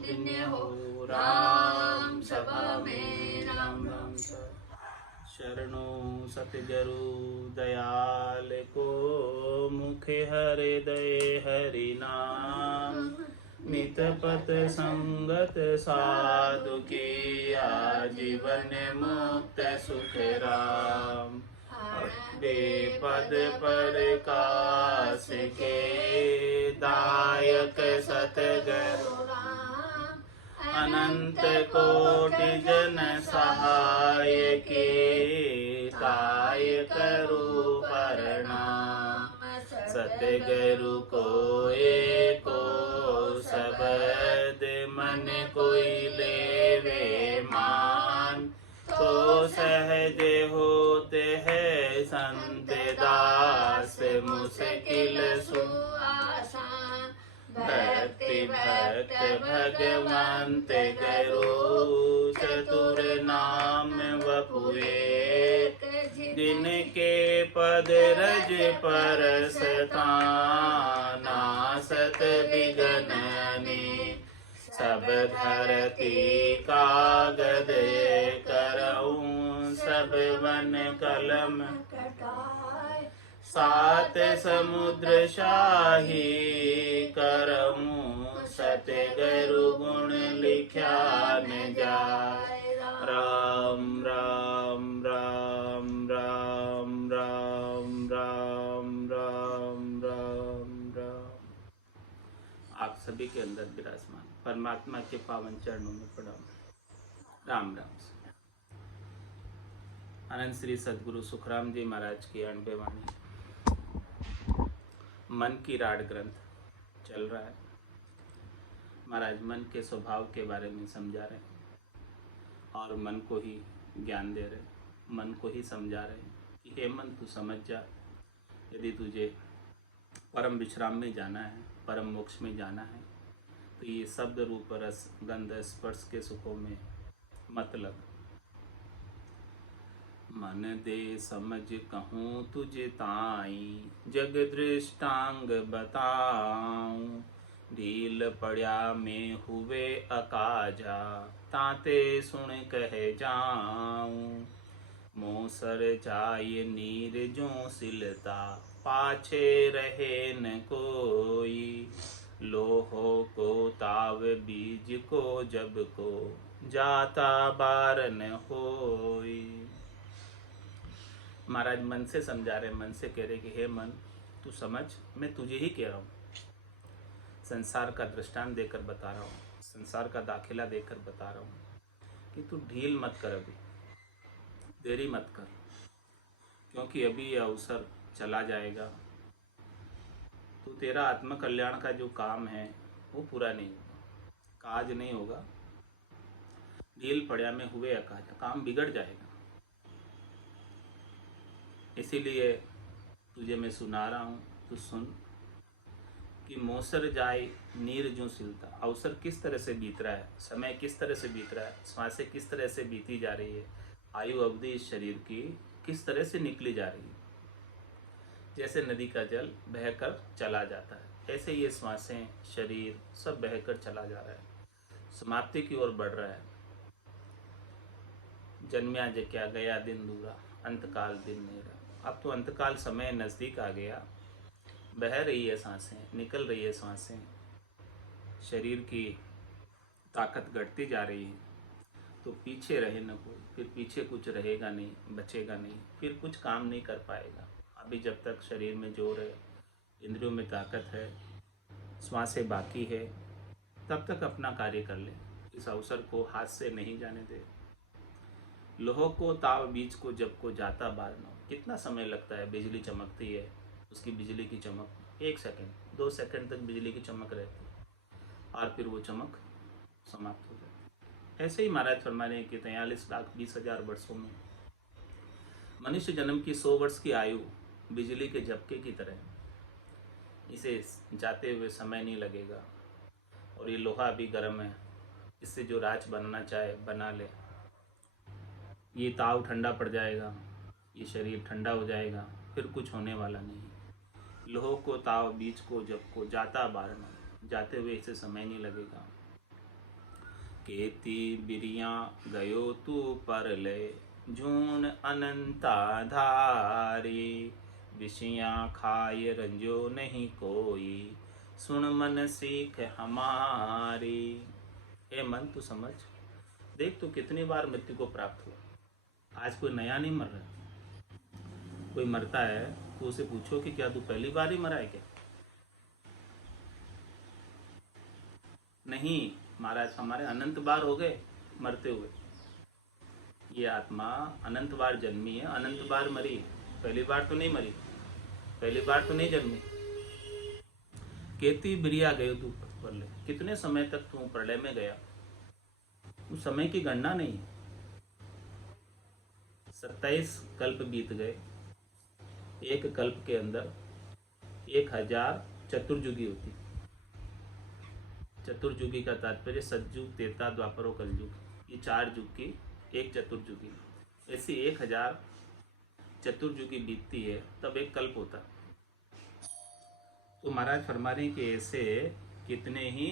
दिन्य हो राम सभा में राम राम शरणों सतगुरु दयाल को मुखे हृदय हरि नाम नित पत संगत साधु की आजीवन मुक्त सुख राम बेपद प्रकाश के दायक सतगुरु अनंत कोटि जन सहाय के काय करूं प्रणाम सतगुरु को एको शब्द मन कोई लेवे मान तो सहज होते हैं संत दास मुश्किल सुआसान भक्ति भक्त भगवंत गुरु चतुर नाम वपुए जिनके पद रज परसता नासत बिगननी सब धरती कागद करऊं सब वन कलम सात समुद्र शाही करऊं सतगुरु गुण लिख्या न जाए राम राम राम राम राम राम राम राम राम। आप सभी के अंदर विराजमान परमात्मा के पावन चरणों में प्रणाम। राम राम। आनंद श्री सद्गुरु सुखराम जी महाराज की 98 वाणी मन की राड ग्रंथ चल रहा है। महाराज मन के स्वभाव के बारे में समझा रहे हैं और मन को ही ज्ञान दे रहे, मन को ही समझा रहे कि हे मन तू समझ जा, यदि तुझे परम विश्राम में जाना है, परम मोक्ष में जाना है तो ये शब्द रूप रस गंध स्पर्श के सुखों में मतलब मन दे समझ कहूँ तुझे ताई जग दृष्टांग बताऊं ढील पड़ा में हुए अकाजा ताते सुन कह जाऊं मोसर जाय नीर जो सिलता पाछे रहे न कोई लोहो को ताव बीज को जब को जाता बार न होई। महाराज मन से समझा रहे, मन से कह रहे कि हे मन तू समझ, मैं तुझे ही कह रहा हूँ, संसार का दृष्टांत देकर बता रहा हूँ, संसार का दाखिला देकर बता रहा हूँ कि तू ढील मत कर, अभी देरी मत कर, क्योंकि अभी यह अवसर चला जाएगा तो तेरा आत्म कल्याण का जो काम है वो पूरा नहीं होगा, काज नहीं होगा। ढील पड़ा में हुए अकाज, काम बिगड़ जाएगा। इसीलिए तुझे मैं सुना रहा हूँ, तू सुन कि मोसर जाए नीर जो सिलता, अवसर किस तरह से बीत रहा है, समय किस तरह से बीत रहा है, श्वासें किस तरह से बीती जा रही है, आयु अवधि इस शरीर की किस तरह से निकली जा रही है। जैसे नदी का जल बहकर चला जाता है, ऐसे ये श्वासें शरीर सब बहकर चला जा रहा है, समाप्ति की ओर बढ़ रहा है। जन्म्या जक्या गया दिन दूरा, अंतकाल दिन मेरा। अब तो अंतकाल समय नज़दीक आ गया, बह रही है सांसें, निकल रही है सांसें, शरीर की ताकत घटती जा रही है। तो पीछे रहे न कोई, फिर पीछे कुछ रहेगा नहीं, बचेगा नहीं, फिर कुछ काम नहीं कर पाएगा। अभी जब तक शरीर में जोर है, इंद्रियों में ताकत है, श्वासें बाकी है, तब तक अपना कार्य कर ले, इस अवसर को हाथ से नहीं जाने दे। लोहो को ताव बीज को जब को जाता बार न। कितना समय लगता है, बिजली चमकती है, उसकी बिजली की चमक 1 सेकंड 2 सेकंड तक बिजली की चमक रहती है और फिर वो चमक समाप्त हो जाती है। ऐसे ही महाराज फरमाने कि 43,20,000 वर्षों में मनुष्य जन्म की 100 वर्ष की आयु बिजली के झपके की तरह, इसे जाते हुए समय नहीं लगेगा। और ये लोहा भी गर्म है, इससे जो राज बनना चाहे बना ले। ये ताव ठंडा पड़ जाएगा, ये शरीर ठंडा हो जाएगा, फिर कुछ होने वाला नहीं। लोह को ताव बीज को जब को जाता बारना, जाते हुए इसे समय नहीं लगेगा। केती बिरिया गयो तू परले, जून अनंता धारी। विषयां खाए रंजो नहीं कोई, सुन मन सीख हमारी। हे मन तू समझ, देख तू कितनी बार मृत्यु को प्राप्त हुआ। आज कोई नया नहीं मर रहा। कोई मरता है तो उसे पूछो कि क्या तू पहली बार ही मरा है क्या? नहीं महाराज, हमारे अनंत बार हो गए मरते हुए। ये आत्मा अनंत बार जन्मी है, अनंत बार मरी है, पहली बार तो नहीं मरी, पहली बार तो नहीं जन्मी। केती बिरिया गयो तू प्रलय, कितने समय तक तू प्रलय में गया, उस समय की गणना नहीं है। 27 कल्प बीत गए। एक कल्प के अंदर 1000 चतुर्युगी होती। चतुर्युगी का तात्पर्य सतयुग, त्रेता, द्वापर और कलयुग, ये 4 युग की एक चतुर्युगी। ऐसी 1000 चतुर्युगी बीतती है तब एक कल्प होता। तो महाराज फरमा रहे हैं कि ऐसे कितने ही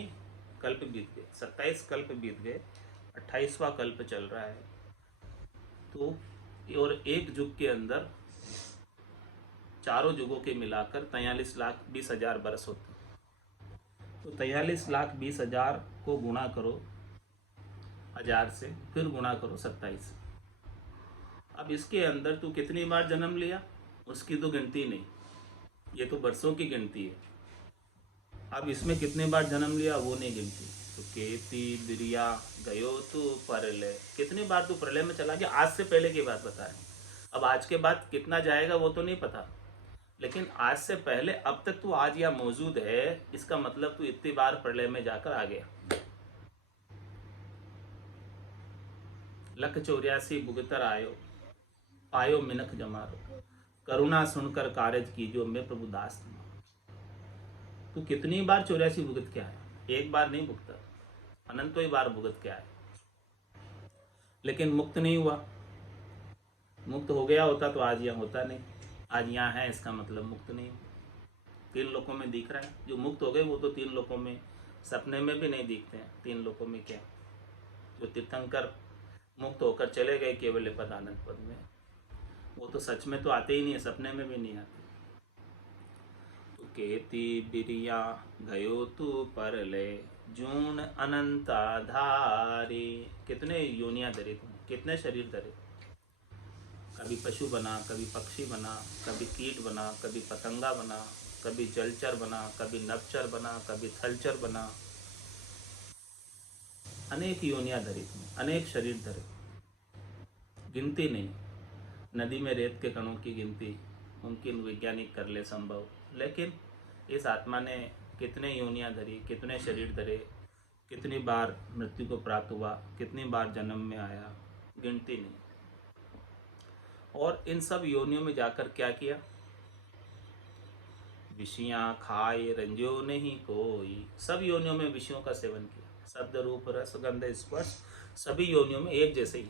कल्प बीत गए, 27 कल्प बीत गए, 28वां कल्प चल रहा है। तो और एक युग के अंदर चारों युगों के मिलाकर 43,20,000 बरस होते हैं। तो 43,20,000 को गुणा करो 1000 से, फिर गुणा करो 27। अब इसके अंदर तू कितनी बार जन्म लिया उसकी तो गिनती नहीं, ये तो वर्षों की गिनती है। अब इसमें कितने बार जन्म लिया वो नहीं गिनती। तो केती बिरिया गयो तू प्रलय, कितनी बार तू प्रलय में चला गया, आज से पहले की बात बता रहे। अब आज के बाद कितना जाएगा वो तो नहीं पता, लेकिन आज से पहले अब तक तू आज यहाँ मौजूद है, इसका मतलब तू इतनी बार प्रलय में जाकर आ गया। 184 भुगतर आयो, पायो मिनख जमारो, करुणा सुनकर कारज कीजो, मैं प्रभु दास तुम्हारा। तू कितनी बार 84 भुगत क्या है, एक बार नहीं भुगता, अनंतों ही बार भुगत क्या है। लेकिन मुक्त नहीं हुआ। मुक्त हो गया होता तो आज यहाँ होता नहीं, आज यहाँ है इसका मतलब मुक्त नहीं। 3 लोकों में दिख रहा है, जो मुक्त हो गए वो तो 3 लोकों में, सपने में भी नहीं दिखते हैं। 3 लोकों में क्या, जो तीर्थंकर मुक्त होकर चले गए केवल पद आनंद पद में, वो तो सच में तो आते ही नहीं है, सपने में भी नहीं आते। तो केती बिरिया गयो तू परलय, जून अनंता धारी। कितने योनियां धरे तुम, कितने शरीर धरे। कभी पशु बना, कभी पक्षी बना, कभी कीट बना, कभी पतंगा बना, कभी जलचर बना, कभी नभचर बना, कभी थलचर बना। अनेक योनियां धरी तुम, अनेक शरीर धरे, गिनती नहीं। नदी में रेत के कणों की गिनती मुमकिन वैज्ञानिक कर ले संभव, लेकिन इस आत्मा ने कितने योनियां धरी, कितने शरीर धरे, कितनी बार मृत्यु को प्राप्त हुआ, कितनी बार जन्म में आया, गिनती नहीं। और इन सब योनियों में जाकर क्या किया, विषयां खाए रंजो नहीं कोई। सब योनियों में विषयों का सेवन किया, शब्द रूप रस गंध स्पर्श सभी योनियों में एक जैसे ही,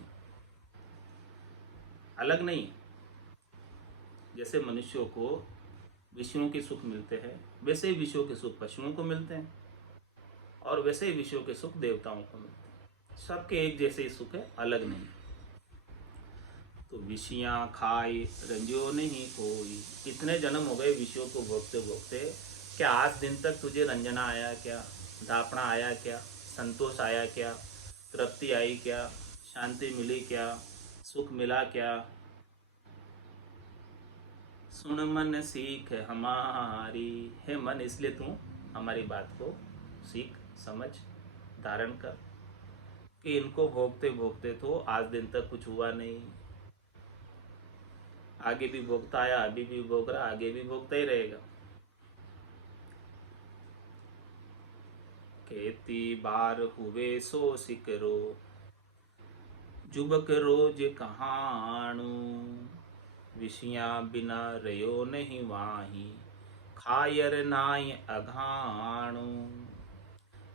अलग नहीं। जैसे मनुष्यों को विषयों के सुख मिलते हैं, वैसे ही विषयों के सुख पशुओं को मिलते हैं, और वैसे ही विषयों के सुख देवताओं को मिलते हैं। सबके एक जैसे ही सुख है, अलग नहीं। तो विषयां खाए रंजो नहीं कोई। इतने जन्म हो गए विषयों को भोगते भोगते, क्या आज दिन तक तुझे रंजना आया क्या, दापना आया क्या, संतोष आया क्या, तृप्ति आई क्या, शांति मिली क्या, सुख मिला क्या। सुन मन सीख हमारी, हे मन इसलिए तू हमारी बात को सीख समझ धारण कर, कि इनको भोगते भोगते तो आज दिन तक कुछ हुआ नहीं, आगे भी भोगता आया, अभी भी भोग रहा, आगे भी भोगता ही रहेगा। खेती बार हुए सो सिकरो, जुबक रोज कहाणु, विषया बिना रयो नहीं वाही, खायर नाय अघाणु।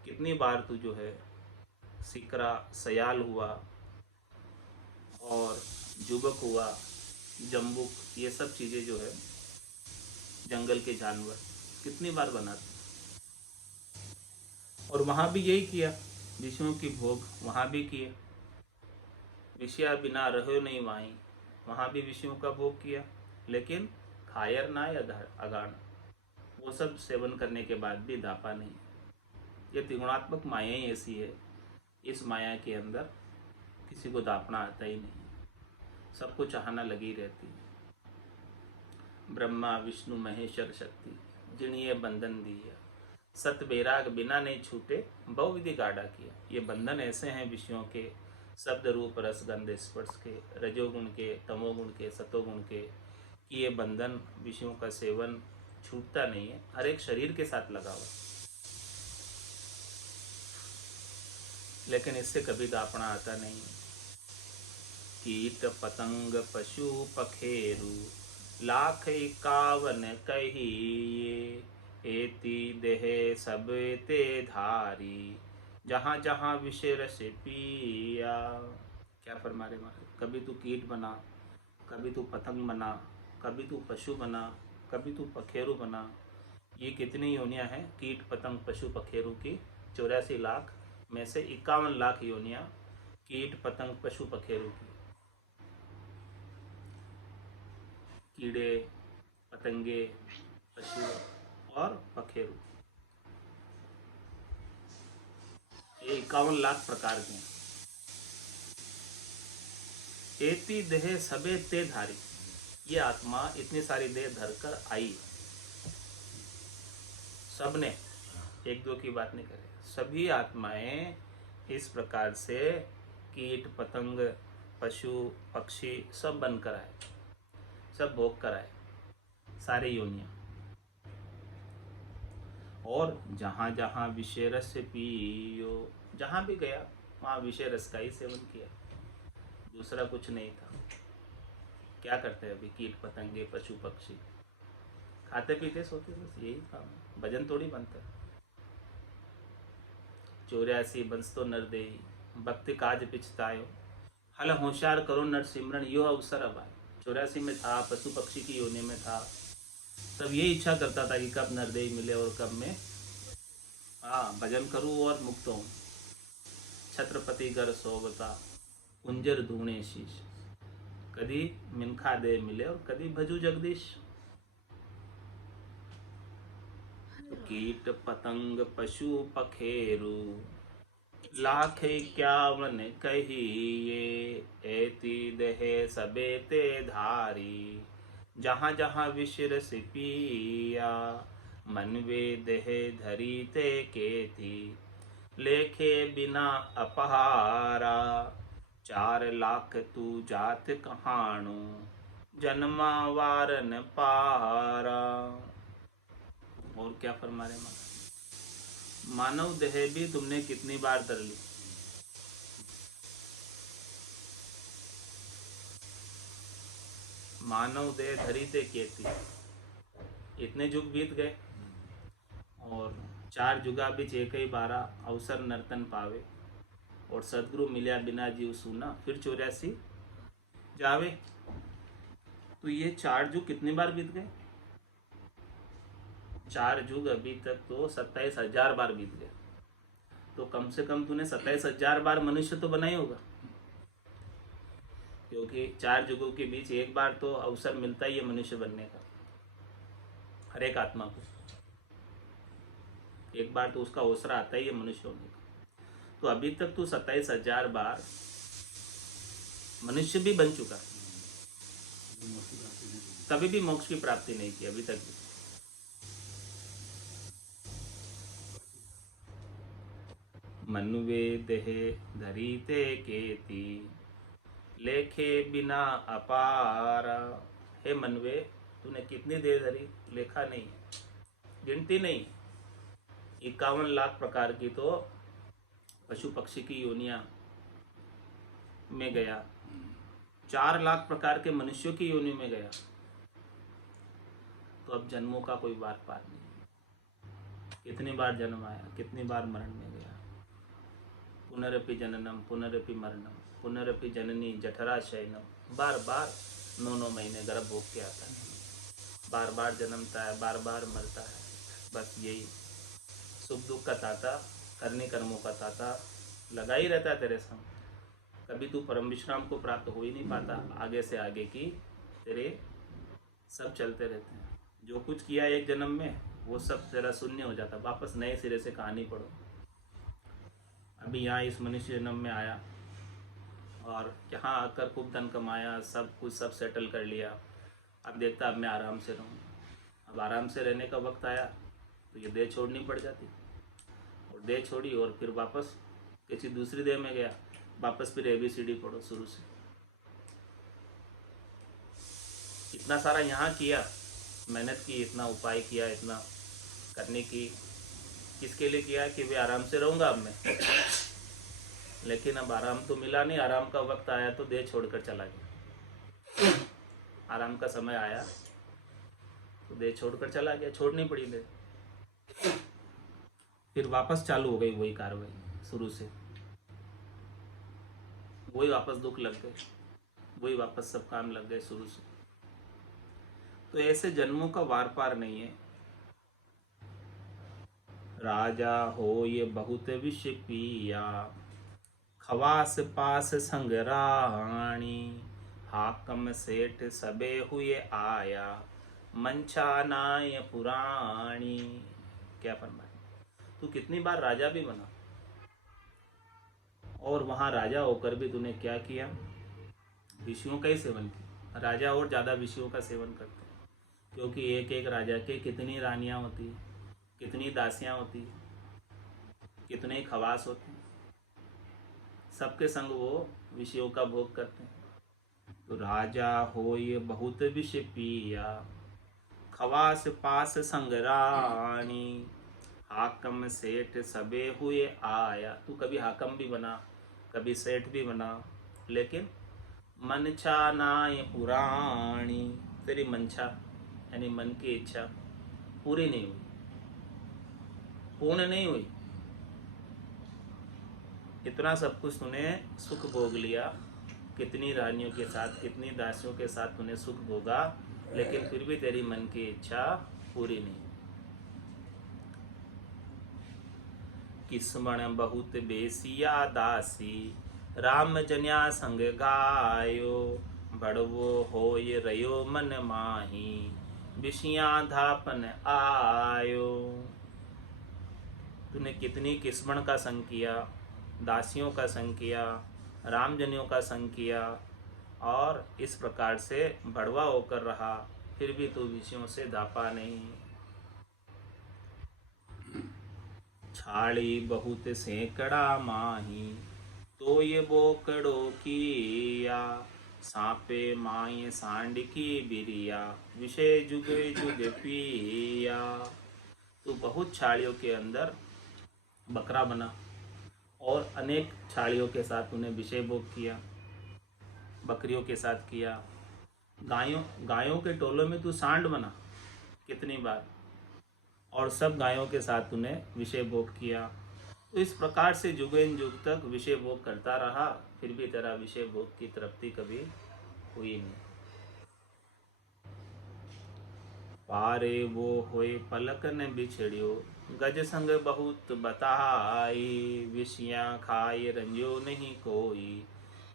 कितनी बार तू जो है सिकरा सयाल हुआ और जुबक हुआ, जम्बुक, ये सब चीज़ें जो है जंगल के जानवर कितनी बार बनाते, और वहाँ भी यही किया। विषयों की भोग वहाँ भी किए, विषया बिना रहो नहीं वाई, वहाँ भी विषयों का भोग किया, लेकिन खायर ना या अगाण, वो सब सेवन करने के बाद भी दापा नहीं। ये त्रिगुणात्मक माया ही ऐसी है, इस माया के अंदर किसी को दापना आता ही नहीं, सबको चाहना लगी रहती है। ब्रह्मा विष्णु महेश्वर शक्ति जिन्हें बंधन दिया, सत बैराग बिना नहीं छूटे बहुविधि गाढ़ा किया। ये बंधन ऐसे हैं विषयों के, शब्द रूप रस गंध स्पर्श के, रजोगुण के, तमोगुण के, सतोगुण के, कि ये बंधन विषयों का सेवन छूटता नहीं है, हर एक शरीर के साथ लगा हुआ, लेकिन इससे कभी दापना आता नहीं। कीट पतंग पशु पखेरु लाख 51 कहिए, एति देह सब ते धारी, जहाँ जहाँ विषय रस पिया। क्या फरमा रहे महाराज, कभी तू कीट बना, कभी तू पतंग बना, कभी तू पशु बना, कभी तू पखेरु बना। ये कितनी योनियाँ हैं कीट पतंग पशु पखेरु की? 84 लाख में से 51 लाख योनियाँ कीट पतंग पशु पखेरु की। कीड़े पतंगे पशु और पखेरु, ये 51 लाख प्रकार के हैं। एति देह सबे ते धारी, ये आत्मा इतनी सारी देह धरकर आई, सबने, एक दो की बात नहीं करे, सभी आत्माएं इस प्रकार से कीट पतंग पशु पक्षी सब बनकर आए, सब भोग कर आए, सारे योनियां। और जहाँ जहाँ विषय रस पियो, जहाँ भी गया वहाँ विषय रस का ही सेवन किया, दूसरा कुछ नहीं था। क्या करते हैं अभी कीट पतंगे पशु पक्षी? खाते पीते सोते, बस यही काम है, भजन थोड़ी बनता है। 84 बंस तो नर दे, भक्ति काज पिछतायो, हल होशियार करो नर सिमरन यो अवसर अब आए। 84 में था, पशु पक्षी की योनि में था, तब ये इच्छा करता था कि कब नरदेही मिले और कब मैं भजन करूं और मुक्त हूं। छत्रपति घर सोवता कुंजर धूणे शीश, कभी मिनखा दे मिले और कभी भजू जगदीश। तो कीट पतंग पशु पखेरु लाख 51 कहिए, एति देह सबे ते धारी, जहाँ जहाँ विषय रस पिया, मन वे देह धरी ते केती, लेखे बिना अपहारा, 4 लाख तू जात कहाणु, जन्मा वारन पारा। और क्या फरमा रहे माता, मानव देह भी तुमने कितनी बार धर ली, मानव देह धरी ते केती, इतने युग बीत गए और 4 जुगा बीच एक ही 12 अवसर नर्तन पावे, और सदगुरु मिल्या बिना जीव सुना, फिर 84 जावे। तो ये 4 युग कितनी बार बीत गए? 4 युग अभी तक तो 27,000 बार बीत गए। तो कम से कम तूने 27,000 बार मनुष्य तो बना ही होगा, क्योंकि 4 युगों के बीच एक बार तो अवसर मिलता ही है मनुष्य बनने का, हर एक आत्मा को एक बार तो उसका अवसर आता ही है मनुष्य होने का। तो अभी तक तो 27,000 बार मनुष्य भी बन चुका, कभी भी मोक्ष की प्राप्ति नहीं की अभी तक भी। मनुवे देह धरी ते केती, लेखे बिना अपारा। हे मनवे, तूने कितनी देर धरी, लेखा नहीं, गिनती नहीं। 51 लाख प्रकार की तो पशु पक्षी की योनियां में गया, 4 लाख प्रकार के मनुष्यों की योनि में गया, तो अब जन्मों का कोई बार पार नहीं। कितनी बार जन्म आया, कितनी बार मरण में गया। पुनरपि जननम पुनरपि मरणम पुनरपि जननी जठरा शयनम, बार बार 9 महीने गर्भ भोग के आता है, बार बार जन्मता है, बार बार मरता है। बस यही सुख दुख का ताता, करने कर्मों का ताता, लगा ही रहता है तेरे संग। कभी तू परम विश्राम को प्राप्त हो ही नहीं पाता। आगे से आगे की तेरे सब चलते रहते हैं। जो कुछ किया एक जन्म में वो सब तेरा शून्य हो जाता, वापस नए सिरे से कहानी पढ़ो। अभी यहाँ इस मनुष्य जन्म में आया और यहाँ आकर खूब धन कमाया, सब कुछ सब सेटल कर लिया। अब देखता अब मैं आराम से रहूँ। अब आराम से रहने का वक्त आया तो ये देह छोड़नी पड़ जाती, और देह छोड़ी और फिर वापस किसी दूसरी देह में गया, वापस फिर ABCD पढ़ो शुरू से। इतना सारा यहाँ किया, मेहनत की, इतना उपाय किया, इतना करने की, किसके लिए किया कि वे आराम से रहूँगा अब मैं। लेकिन अब आराम तो मिला नहीं। आराम का वक्त आया तो देह छोड़कर चला गया। आराम का समय आया तो देह छोड़कर चला गया, छोड़नी पड़ी देह। फिर वापस चालू हो गई वही कार्रवाई शुरू से, वही वापस दुख लग गए, वही वापस सब काम लग गए शुरू से। तो ऐसे जन्मों का वार पार नहीं है। राजा हो ये बहुत विष पिया, खवास पास संग राणी, हाकम सेठ सबे हुए आया, मंचा नाय पुराणी। क्या फरमाया, तू कितनी बार राजा भी बना, और वहां राजा होकर भी तूने क्या किया, विषयों का ही सेवन किया। राजा और ज़्यादा विषयों का सेवन करते हैं, क्योंकि एक एक राजा के कितनी रानियां होती है, कितनी दासियां होती है, कितने खवास होते हैं, सबके संग वो विषयों का भोग करते हैं। तो राजा हो ये बहुत विष पिया, खवास पास संग रानी, हाकम सेठ सबे हुए आया। तू कभी हाकम भी बना, कभी सेठ भी बना, लेकिन मनछा नाय पुराणी, तेरी मनछा यानी मन की इच्छा पूरी नहीं हुई, पूर्ण नहीं हुई। इतना सब कुछ तूने सुख भोग लिया, कितनी रानियों के साथ, कितनी दासियों के साथ तूने सुख भोगा, लेकिन फिर भी तेरी मन की इच्छा पूरी नहीं। किस्मण बहुत बेसिया दासी, राम जन्या संग गायो, बड़वो हो ये रयो मन माही, विषिया धापन आयो। तूने कितनी किस्मण का संग किया, दासियों का संग किया, रामजनियों का संग किया, और इस प्रकार से भड़वा होकर रहा, फिर भी तू विषयों से धापा नहीं। छाड़ी बहुत सैकड़ा माही, तो ये बोकड़ो किया, सांपे माए सांड की बिरिया, विषय जुग जुग पिया। तो बहुत छाड़ियों के अंदर बकरा बना, और अनेक छाड़ियों के साथ तूने विषय भोग किया, बकरियों के साथ किया, गायों के टोलों में तू सांड बना कितनी बार, और सब गायों के साथ तूने विषय भोग किया। तो इस प्रकार से जुगेन जुग तक विषय भोग करता रहा, फिर भी तेरा विषय भोग की तृप्ति कभी हुई नहीं। पारे वो होए पलक न बिछड़ियो, गज संग बहुत बताई, विषियाँ खाए रंजो नहीं कोई,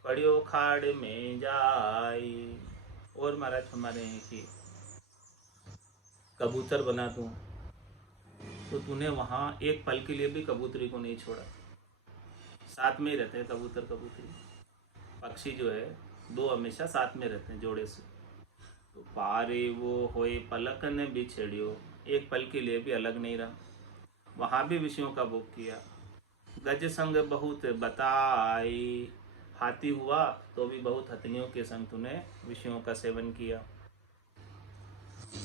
पड़ियो खाड़ में जाई। और महाराज हमारे हैं कि कबूतर बना तू, तो तूने वहाँ एक पल के लिए भी कबूतरी को नहीं छोड़ा। साथ में ही रहते हैं कबूतर कबूतरी, पक्षी जो है दो हमेशा साथ में रहते हैं जोड़े से। तो पारे वो होए पलक न बिछड़ियो, एक पल के लिए भी अलग नहीं रहा, वहाँ भी विषयों का भोग किया। गज संग बहुत बताई, हाथी हुआ तो भी बहुत हथनियों के संग तूने विषयों का सेवन किया।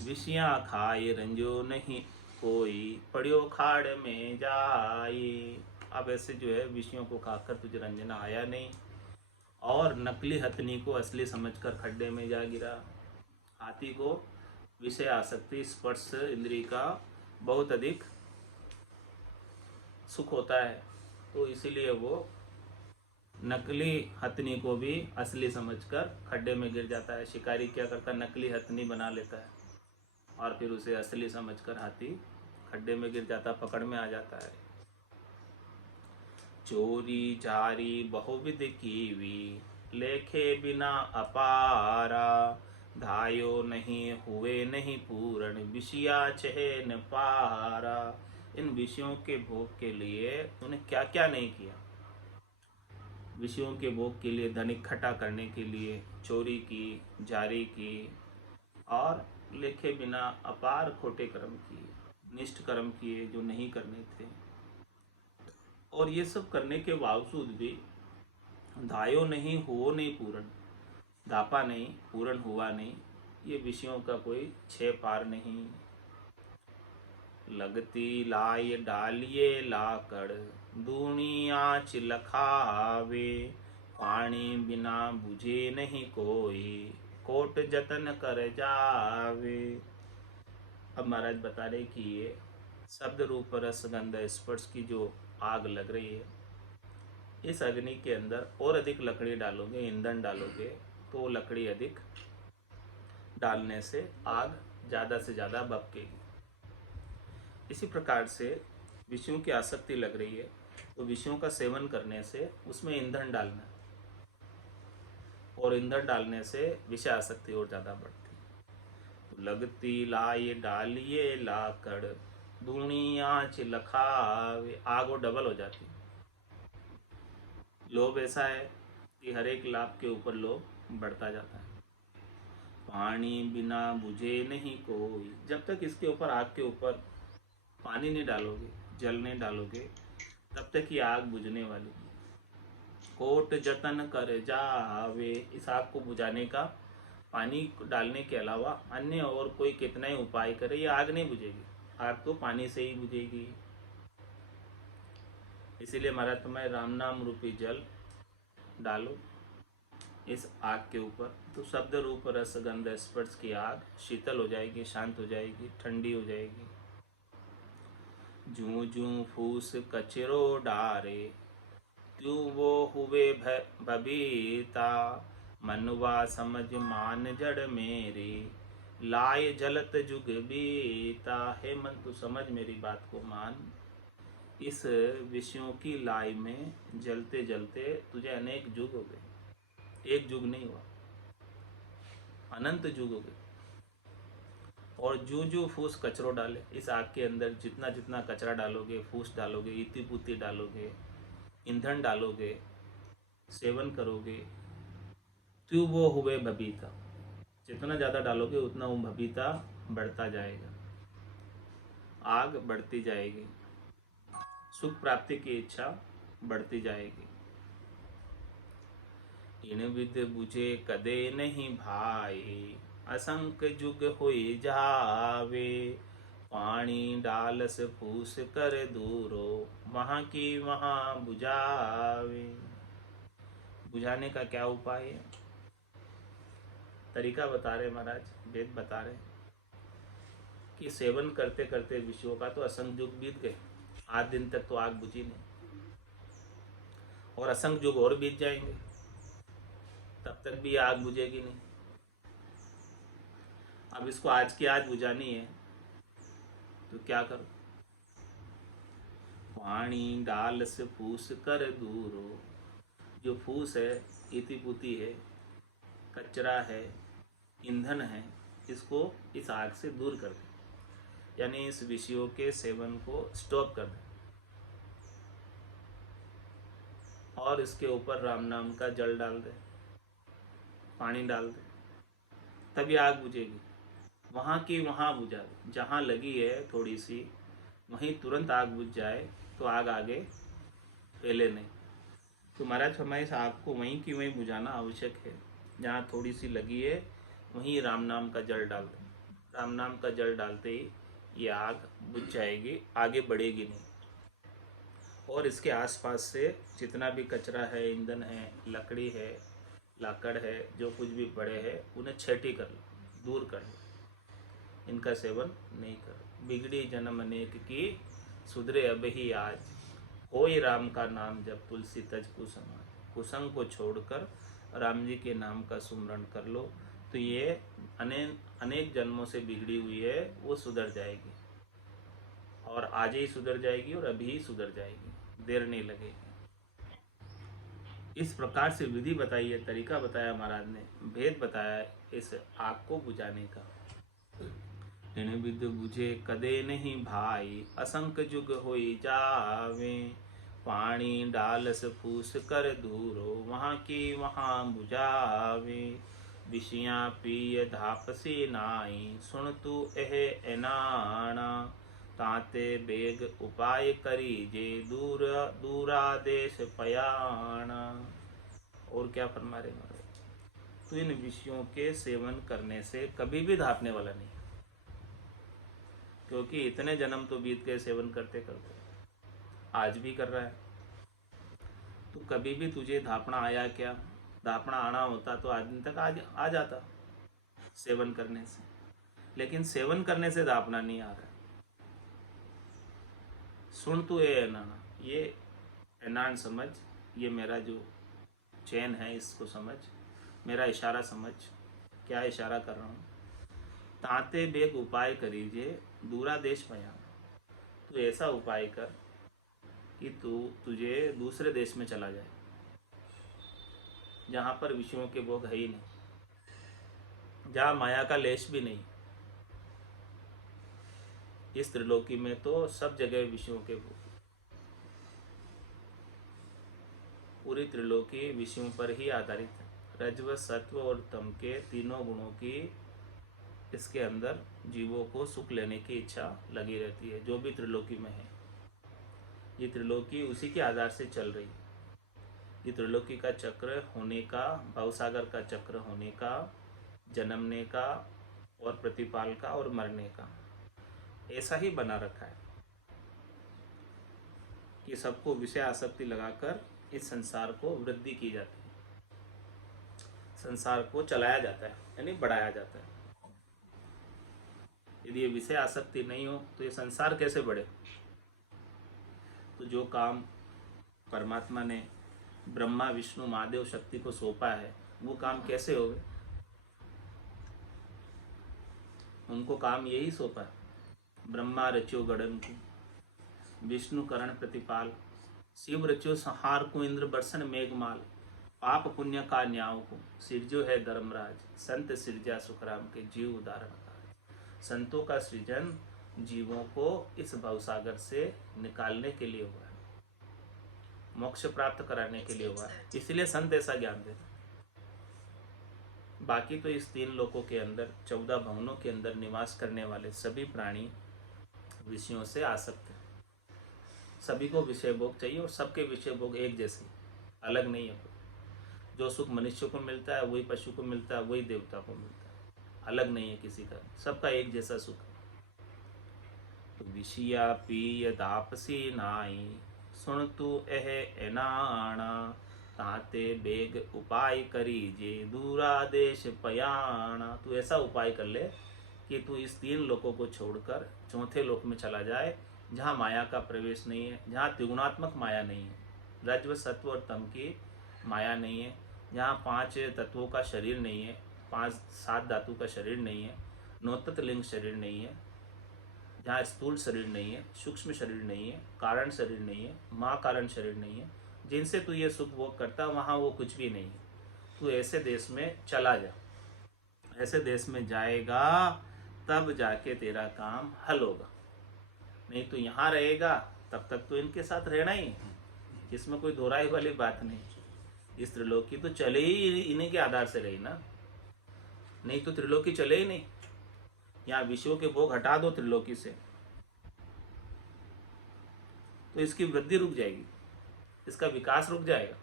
विषयाँ खाए रंजो नहीं कोई, पड़ियो खाड़ में जाई। अब ऐसे जो है विषयों को खाकर तुझे रंजना आया नहीं, और नकली हथनी को असली समझकर खड्डे में जा गिरा। हाथी को विषय आसक्ति, स्पर्श इंद्रिय का बहुत अधिक सुख होता है, तो इसीलिए वो नकली हथनी को भी असली समझकर खड्डे में गिर जाता है। शिकारी क्या करता है, नकली हथनी बना लेता है और फिर उसे असली समझकर हाथी खड्डे में गिर जाता, पकड़ में आ जाता है। चोरी जारी बहुविध कीवी, लेखे बिना अपारा। धायो नहीं हुए नहीं पूरण, विषया चहन पारा। इन विषयों के भोग के लिए उन्हें क्या क्या नहीं किया। विषयों के भोग के लिए धन इकट्ठा करने के लिए चोरी की, जारी की, और लेखे बिना अपार खोटे कर्म किए, निष्ठ कर्म किए जो नहीं करने थे। और ये सब करने के बावजूद भी धायो नहीं हुओ नहीं पूर्ण, धापा नहीं, पूर्ण हुआ नहीं, ये विषयों का कोई छह पार नहीं। लगती लाय डालिए लाकड़, दूनी आँच लखावे। पानी बिना बुझे नहीं कोई, कोट जतन कर जावे। अब महाराज बता रहे कि ये शब्द रूप रस गंध स्पर्श की जो आग लग रही है, इस अग्नि के अंदर और अधिक लकड़ी डालोगे, ईंधन डालोगे, तो वो लकड़ी अधिक डालने से आग ज़्यादा से ज़्यादा भभकेगी। इसी प्रकार से विषयों की आसक्ति लग रही है, तो विषयों का सेवन करने से उसमें ईंधन डालना है, और ईंधन डालने से विषय आसक्ति और ज़्यादा बढ़ती है। तो लगती लाए डालिए लाकड़, दूनी आँच लखावे। आग और डबल हो जाती है। लोभ ऐसा है कि हर एक लाभ के ऊपर लोभ बढ़ता जाता है। पानी बिना बुझे नहीं कोई, जब तक इसके ऊपर, आग के ऊपर पानी नहीं डालोगे, जल नहीं डालोगे, तब तक ये आग बुझने वाली है। कोट जतन कर जावे, इस आग को बुझाने का पानी डालने के अलावा अन्य और कोई कितना ही उपाय करे, ये आग नहीं बुझेगी। आग तो पानी से ही बुझेगी। इसीलिए महाराज तुम्हें राम नाम रूपी जल डालो इस आग के ऊपर, तो शब्द रूप रस गंध स्पर्श की आग शीतल हो जाएगी, शांत हो जाएगी, ठंडी हो जाएगी। जूं जूं फूस कचरो डारे, त्यों वो हुए भबीता। मनवा समझ मान जड़ मेरी, लाए जलत जुग बीता। हे मन, तू समझ मेरी बात को मान। इस विषयों की लाई में जलते जलते तुझे अनेक युग हो गए। एक युग नहीं हुआ, अनंत युग हो गए। और जो जो फूस कचरो डाले, इस आग के अंदर जितना जितना कचरा डालोगे, फूस डालोगे, इति पुति डालोगे, ईंधन डालोगे, सेवन करोगे, तो वो हुए भबीता। जितना ज़्यादा डालोगे उतना वो भबीता बढ़ता जाएगा, आग बढ़ती जाएगी, सुख प्राप्ति की इच्छा बढ़ती जाएगी। इन विध बुझे कदे नहीं भाई, असंख्य जुग होई जावे। पानी डालस फूस कर दूरो, वहाँ की वहाँ बुझावे। बुझाने का क्या उपाय है? तरीका बता रहे महाराज, वेद बता रहे कि सेवन करते करते विषयों का तो असंख्य युग बीत गए, आज दिन तक तो आग बुझी नहीं, और असंख्य युग और बीत जाएंगे, तब तक भी आग बुझेगी नहीं। अब इसको आज की आज बुझानी है, तो क्या करो? पानी डाल से फूस कर दूरो, जो फूस है, इति पुति है, कचरा है, ईंधन है, इसको इस आग से दूर कर दे, यानी इस विषयों के सेवन को स्टॉप कर दे, और इसके ऊपर राम नाम का जल डाल दे, पानी डाल दे, तभी आग बुझेगी। वहाँ की वहाँ बुझा दे, जहाँ लगी है थोड़ी सी, वहीं तुरंत आग बुझ जाए, तो आग आगे फैले नहीं। तो महाराज हमारे इस आग को वहीं की वहीं बुझाना आवश्यक है। जहाँ थोड़ी सी लगी है वहीं राम नाम का जल डाल दे, राम नाम का जल डालते ही ये आग बुझ जाएगी, आगे बढ़ेगी नहीं। और इसके आसपास से जितना भी कचरा है, ईंधन है, लकड़ी है, लाकड़ है, जो कुछ भी पड़े हैं, उन्हें छेटी कर लो, दूर कर लो, इनका सेवन नहीं करो। बिगड़ी जन्म अनेक की, सुधरे अब ही आज। होई राम का नाम जब, तुलसी तज कुसमाज। कुसंग को छोड़कर राम जी के नाम का सुमरण कर लो, तो ये अनेक जन्मों से बिगड़ी हुई है, वो सुधर जाएगी, और आज ही सुधर जाएगी, और अभी ही सुधर जाएगी, देर नहीं लगेगी। इस प्रकार से विधि बताई है, तरीका बताया महाराज ने, भेद बताया है इस आग को बुझाने का। इन विद बुझे कदे नहीं भाई, असंक जुग होई जावे। पानी डालस फूस कर धूरो, वहाँ की वहाँ बुझावे। विषियाँ पिय धाप से नाई, सुन तू एह एनाना। ताते बेग उपाय करी जे, दूर दूरा देश पयाना। और क्या फरमा रहे महाराज, तो इन विषयों के सेवन करने से कभी भी धापने वाला नहीं, क्योंकि इतने जन्म तो बीत गए सेवन करते करते, आज भी कर रहा है। तो कभी भी तुझे धापना आया क्या? धापना आना होता तो आज दिन तक आ जाता सेवन करने से, लेकिन सेवन करने से धापना नहीं आ रहा। सुन तू ये एनाना, ये एनान समझ, ये मेरा जो चैन है इसको समझ, मेरा इशारा समझ, क्या इशारा कर रहा हूँ। ताते बेग उपाय करीजिए, दूरा देश पया। तू ऐसा उपाय कर कि तुझे दूसरे देश में चला जाए, जहाँ पर विषयों के भोग है ही नहीं, जहाँ माया का लेश भी नहीं। इस त्रिलोकी में तो सब जगह विषयों के भोग, पूरी त्रिलोकी विषयों पर ही आधारित है। रजव सत्व और तम के तीनों गुणों की इसके अंदर जीवों को सुख लेने की इच्छा लगी रहती है, जो भी त्रिलोकी में है। ये त्रिलोकी उसी के आधार से चल रही है। ये त्रिलोकी का चक्र होने का, भवसागर का चक्र होने का, जन्मने का और प्रतिपाल का और मरने का, ऐसा ही बना रखा है कि सबको विषय आसक्ति लगाकर इस संसार को वृद्धि की जाती है, संसार को चलाया जाता है, यानी बढ़ाया जाता है। यदि ये विषय आसक्ति नहीं हो तो ये संसार कैसे बढ़े? तो जो काम परमात्मा ने ब्रह्मा विष्णु महादेव शक्ति को सौंपा है, वो काम कैसे होगा? उनको काम यही सौंपा है, ब्रह्मा रच्यो गढ़न को, विष्णु करण प्रतिपाल, शिव रच्यो संहार को, इंद्र बरसन मेघमाल, पाप पुण्य का न्याव को, सिरजो है धर्मराज, संत सिरजा सुखराम के जीव उदाहरण का। संतों का सृजन जीवों को इस भवसागर से निकालने के लिए हुआ है, मोक्ष प्राप्त कराने के लिए हुआ है, इसलिए संत ऐसा ज्ञान देते। बाकी तो इस तीन लोकों के अंदर, 14 भवनों के अंदर निवास करने वाले सभी प्राणी विषयों से आसक्त हैं। सभी को विषय भोग चाहिए और सबके विषय भोग एक जैसे, अलग नहीं है। जो सुख मनुष्य को मिलता है वही पशु को मिलता है, वही देवता को मिलता है, अलग नहीं है किसी का, सबका एक जैसा सुख है। तो विषया पीय तापसी नाई, सुन तू एह एनाणा। ताते बेग उपाय करी जे, दूरा देश पयाणा। तू ऐसा उपाय कर ले कि तू इस तीन लोकों को छोड़कर चौथे लोक में चला जाए, जहाँ माया का प्रवेश नहीं है, जहाँ त्रिगुणात्मक माया नहीं है, रज्व सत्व और तम की माया नहीं है, जहाँ 5 तत्वों का शरीर नहीं है, 5-7 धातु का शरीर नहीं है, नौतत्व लिंग शरीर नहीं है, जहाँ स्थूल शरीर नहीं है, सूक्ष्म शरीर नहीं है, कारण शरीर नहीं है, माँ कारण शरीर नहीं है, जिनसे तू ये सुख भोग करता, वहाँ वो कुछ भी नहीं है। तू ऐसे देश में चला जा, ऐसे देश में जाएगा तब जाके तेरा काम हल होगा। नहीं तो यहाँ रहेगा तब तक तो इनके साथ रहना ही, इसमें कोई दोहराई वाली बात नहीं। इस त्रिलोकी तो चले ही इन्हीं के आधार से रही ना, नहीं तो त्रिलोकी चले ही नहीं। यहाँ विषयों के भोग हटा दो त्रिलोकी से तो इसकी वृद्धि रुक जाएगी, इसका विकास रुक जाएगा,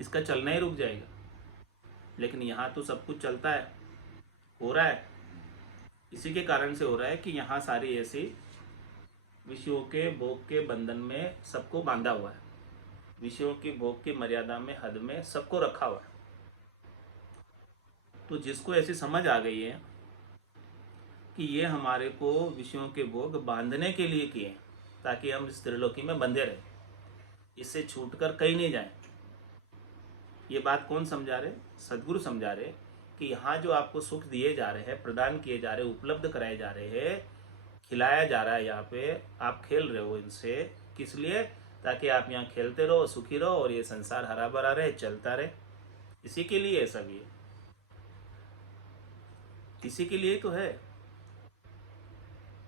इसका चलना ही रुक जाएगा। लेकिन यहाँ तो सब कुछ चलता है, हो रहा है, इसी के कारण से हो रहा है कि यहाँ सारी ऐसी विषयों के भोग के बंधन में सबको बांधा हुआ है, विषयों की भोग की मर्यादा में, हद में सबको रखा हुआ है। तो जिसको ऐसी समझ आ गई है कि ये हमारे को विषयों के भोग बांधने के लिए किए ताकि हम इस त्रिलोकी में बंधे रहें, इससे छूटकर कहीं नहीं जाएं, ये बात कौन समझा रहे? सदगुरु समझा रहे कि यहाँ जो आपको सुख दिए जा रहे हैं, प्रदान किए जा रहे हैं, उपलब्ध कराए जा रहे हैं, खिलाया जा रहा है, यहाँ पे आप खेल रहे हो इनसे, किस लिए? ताकि आप यहाँ खेलते रहो, सुखी रहो और ये संसार हरा भरा रहे, चलता रहे। इसी के लिए है सब, ये इसी के लिए तो है।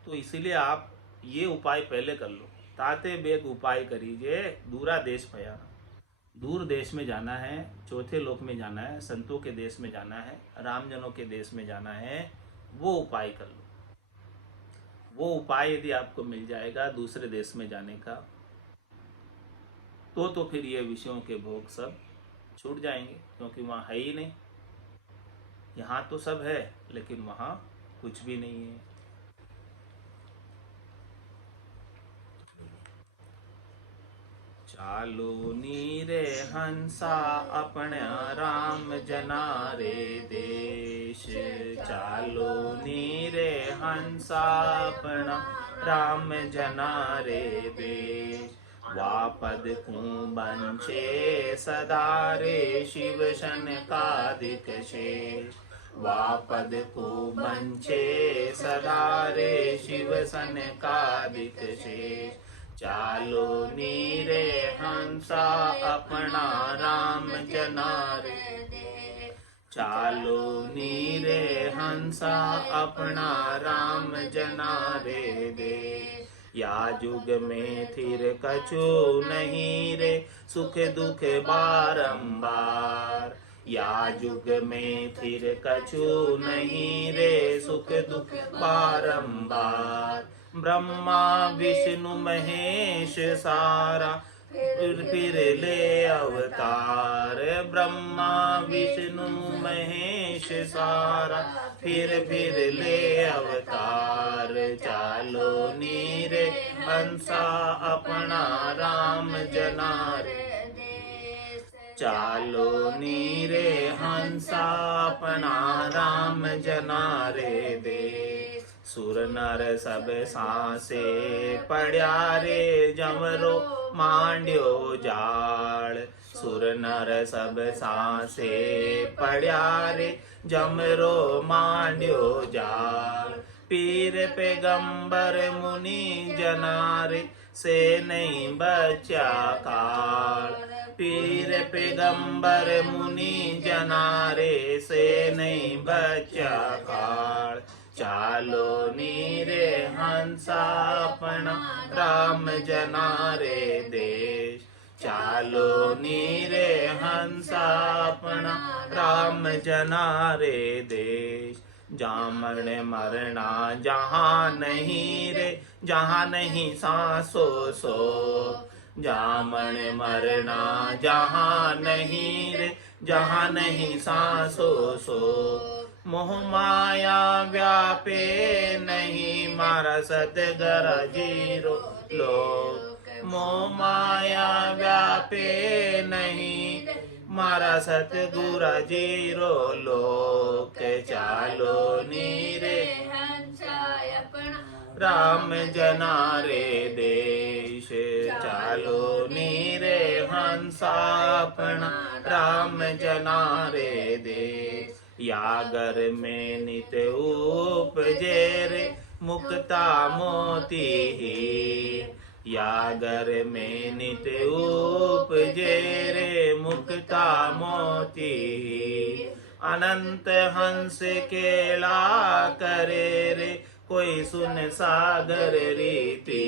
तो इसीलिए आप ये उपाय पहले कर लो। ताते बेग उपाय करीजिए, दूरा देश पयाना। दूर देश में जाना है, चौथे लोक में जाना है, संतों के देश में जाना है, रामजनों के देश में जाना है, वो उपाय कर लो। वो उपाय यदि आपको मिल जाएगा दूसरे देश में जाने का, तो फिर ये विषयों के भोग सब छूट जाएंगे, क्योंकि वहाँ है ही नहीं। यहाँ तो सब है लेकिन वहाँ कुछ भी नहीं है। चालो नीरे हंसा अपने राम जनारे देश। चालो नीरे हंसा अपना राम जनारे देश। वापद कुंबंचे सदारे शिव शनकादिक शेष। वापद कुंबंचे सदारे शिव शनकादिक शेष। चालो नीरे हंसा अपना राम जनारे दे। चालो नीरे हंसा अपना राम जनारे दे। या युग में फिर कछु नहीं रे सुख दुख बारंबार। या युग में फिर कछु नहीं रे सुख दुख बारंबार। ब्रह्मा विष्णु महेश सारा फिर ले अवतार। ब्रह्मा विष्णु महेश सारा फिर ले अवतार। चालो नीरे हंसा अपना राम जनारे देश। चालो नीरे हंसा अपना राम जनारे देश। सुर नर सब सांसे पड़या रे जमरो मांड्यो जाड़। सुर नर सब सांसे पड़या रे जमरो मांड्यो जाड़। पीर पैगंबर मुनि जनारे से नहीं बचा काल। पीर पैगंबर मुनि जनारे से नहीं बचा काल। चालो नीरे हंसा अपना राम जनारे देश। चालो नीरे हंसा अपना राम जनारे देश। जामण मरना जहाँ नहीं रे जहाँ नहीं सांसो सो। जामण मरना जहाँ नहीं रे जहाँ नहीं सांसो सो। मोह माया व्यापे नहीं मारा सतगर जीरो लोक। मोह माया व्यापे नहीं मारा सतगुर जीरो लोक। चालो नीरे हंसा अपना राम जनारे देश। चालो नीरे हंसा अपना राम जनारे देश। यागर में नित उपजे रे मुक्ता मोती ही। यागर में नित उपजे रे मुक्ता मोती ही। अनंत हंस केला करे रे कोई सुन सागर रीति।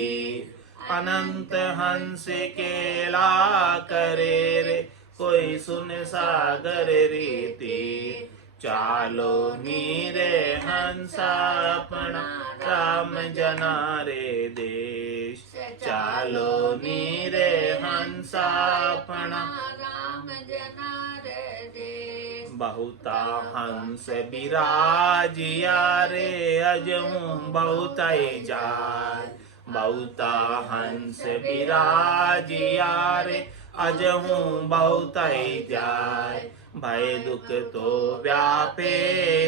अनंत हंस केला करे रे कोई सुन सागर रीति। चालो नीरे हंसा अपना राम जनारे देश। चालो नीरे हंसा अपना राम जनारे देश। बहुता हंस बिराजिया रे अजहूँ बहुताई जाय। बहुता हंस बिराजिया रे अजहूँ बहुताई जाय। भय दुख तो व्यापे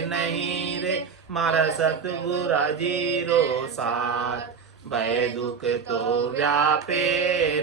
नहीं रे मारा सतगुरा जीरो साथ। भय दुख तो व्यापे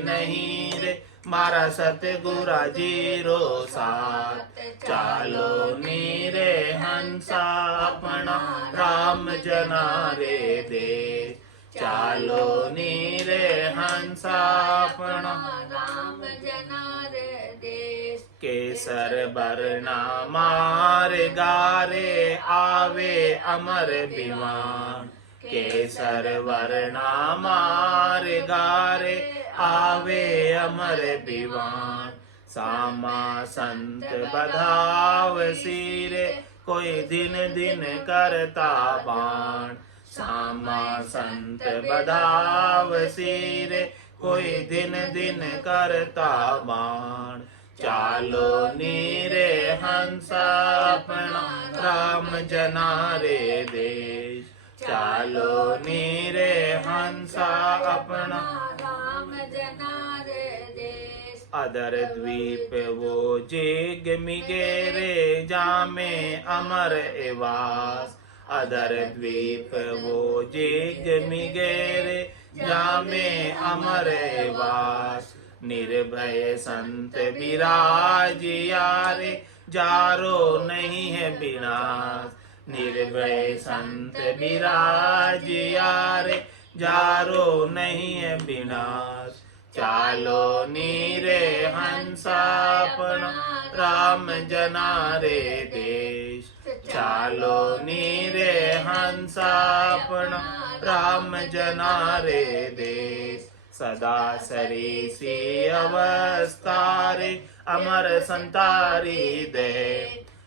नहीं रे मारा सतगुरा जीरो साथ। चालो नीरे हंसा अपना राम जनारे देश। चालो नीरे हंसा अपना राम जना रे देश। केसर बरना मार गारे आवे अमर विमान। केसर वरना मार गारे आवे अमर विमान। सामा संत बधाव सिरे कोई दिन दिन करता बाण। सामा संत बधाव सिरे कोई दिन दिन करता बाण। चालो नीरे हंसा अपना राम जना रे देश। चालो नीरे हंसा अपना राम जना रे देश। अदर द्वीप वो जेग मिगेरे जामे अमर एवास। अदर द्वीप वो जेग मिगेरे जामे अमर एवास। निर्भय संत विराजियारे जारो नहीं है विनाश। निर्भय संत विराजियारे जारो नहीं है विनाश। चालो नीरे हंसा अपना राम जना रे देश। चालो नीरे हंसा अपना राम जना रे देश। सदा सरीसी अवस्थारे अमर संतारी दे।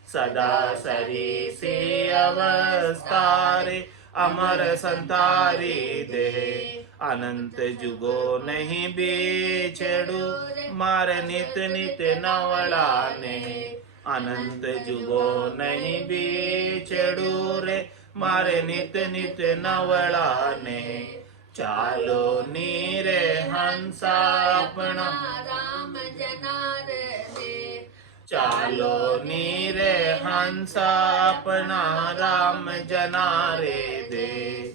सदा सरीसी अवस्थारे अमर संतारी दे। अनंत जुगो नहीं बिछड़ू मार नित नित नवलाने। अनंत जुगो नहीं बिछड़ू रे मारे नित नित नवलाने। चालो नीरे हंसा अपना राम जना रे देश। चालो नीरे हंसा अपना राम जना रे देश।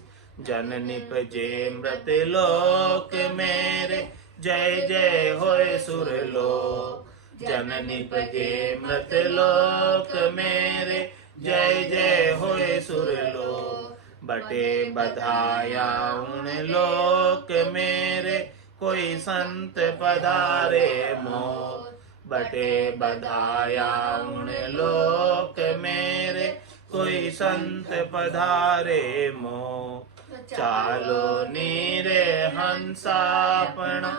जन निपजे मृत लोक मेरे जय जय होए सुर लोक। जन निपजे मृत लोक मेरे जय जय होए सुर लोक। बटे बधाया उन लोक मेरे कोई संत पधारे मोर। बटे बधाया उन लोक मेरे कोई संत पधारे मोर। चालो नीरे हंसा अपना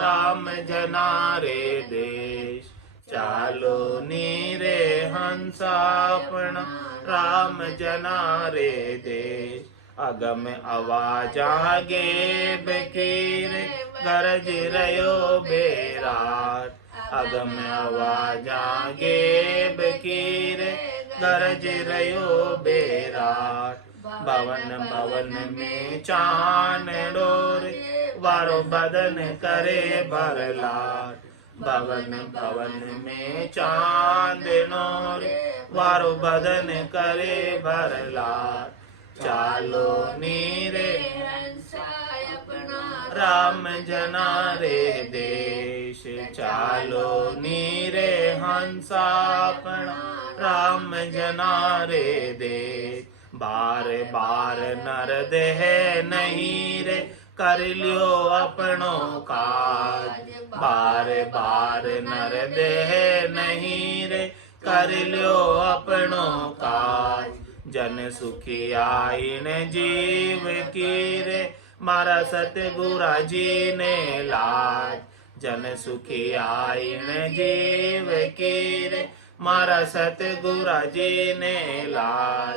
राम जना रे देश। चालो नीरे हंसा अपना राम जना रे देश। अगम आवाजा गेब कीरे गरज रयो बेराट। अगम आवाजा गेब कीरे गरज रयो बेराट। भवन भवन में चान डोरे वारो बदन करे भरलाट। भवन भवन में चांद नोरे वारो बदन करे भरलाट। चालो नीरे हंसा अपना राम जना रे देश। चालो नीरे हंसा अपना राम जना रे देश। बार बार नर देह नहीं रे कर लियो अपनो काज। बार बार नर देह नहीं रे कर लियो अपनो काज। जन सुखी आइन जीव की रे मारा सतगुरा जी ने लाज। जन सुखी आइन जीव की रे मारा सतगुरा जी ने लाज।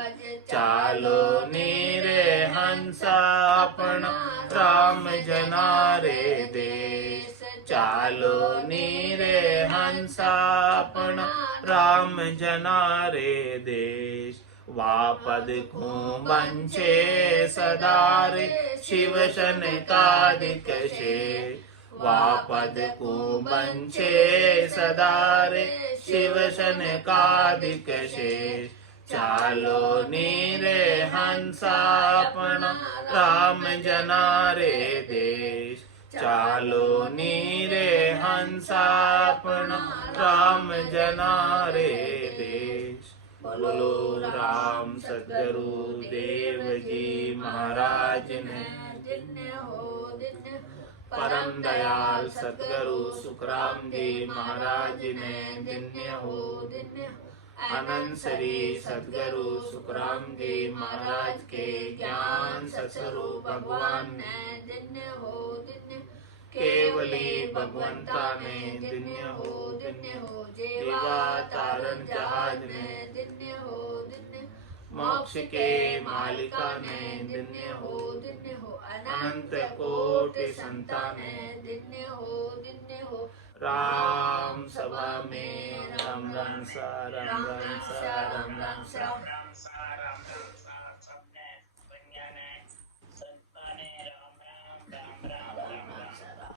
चालो नीरे हंसा अपना राम जना रे देश। चालो नीरे हंसा अपना राम जना रे देश। वापद को बंचे सदारे शिव शन कादिक शेष। वापद को बंचे सदारे शिव शन कादिक शेष। चालो नीरे हंसा अपना राम जना रे देश। चालो नीरे हंसा अपना राम जना रे देश। बोलो राम सदगुरु देव जी महाराज ने। परम दयाल सतगुरु सुखराम जी महाराज ने दिन्य हो अनंत श्री सतगुरु सुखराम जी महाराज के ज्ञान सत्स्वरूप भगवान ने दिन्य हो केवली भगवंता ने दिन्य हो जीवा तारण जहाज ने दिन्य हो मोक्ष के मालिका ने दिन्य हो अनंत कोटि संताने दिन्य हो राम सभा में राम राम सा राम राम सा राम राम सा राम